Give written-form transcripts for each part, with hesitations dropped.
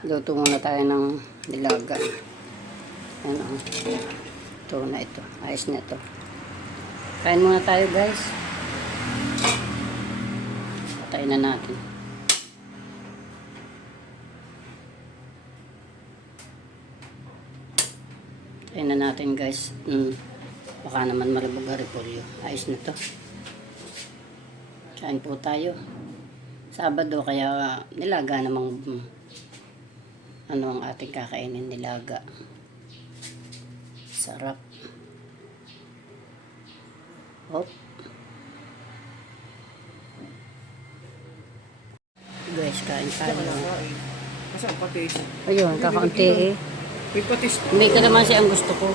Luto muna tayo ng nilaga. Ayan o. Ito na ito. Ayos na ito. Kain muna tayo guys. Patayin na natin. Patayin na natin guys. Baka naman malabog ang repolyo. Ayos na to. Kain po tayo. Sabado kaya nilaga namang ano ang ating kakainin, nilaga. Sarap. Hop. Guys, kain tayo. Masang patis. Ayun, kakaunti eh. May patis. May kalamansi ang gusto ko.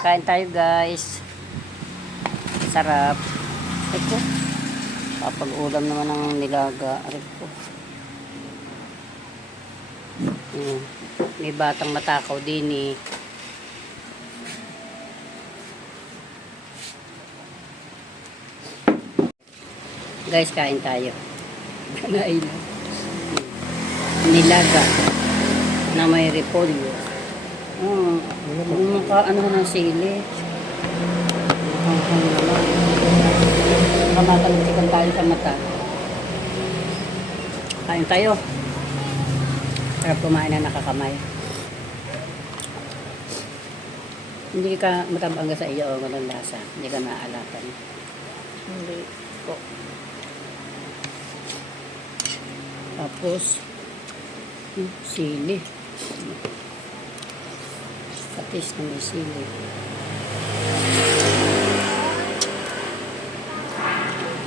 Kain tayo guys. Sarap. Ito. Kapag-ulam naman ng nilaga. Ito. May batang matakaw din eh. Guys, kain tayo. Kanain na. Nilaga na may repolyo. Ano ng sili. Hanghang naman. Nakamatalikan tayo sa mata. Kain tayo. Sarap kumain na nakakamay. Hindi ka matabang sa iyo o walang lasa. Hindi ka maaalatan. Hindi po. Tapos, sili. Patis na may sili.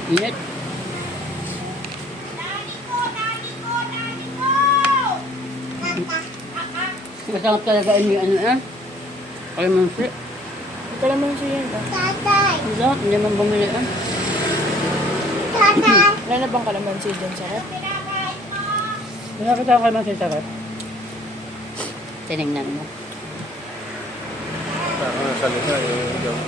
Init. Masarap talaga yung ano yan. Kalamansi. Kalamansi yan ba? Tatay! Masarap, hindi man bumili yan. Tatay! Wala na bang kalamansi dyan sa rep? Wala kita ang kalamansi sarap. Tinignan mo. Sa luna, yung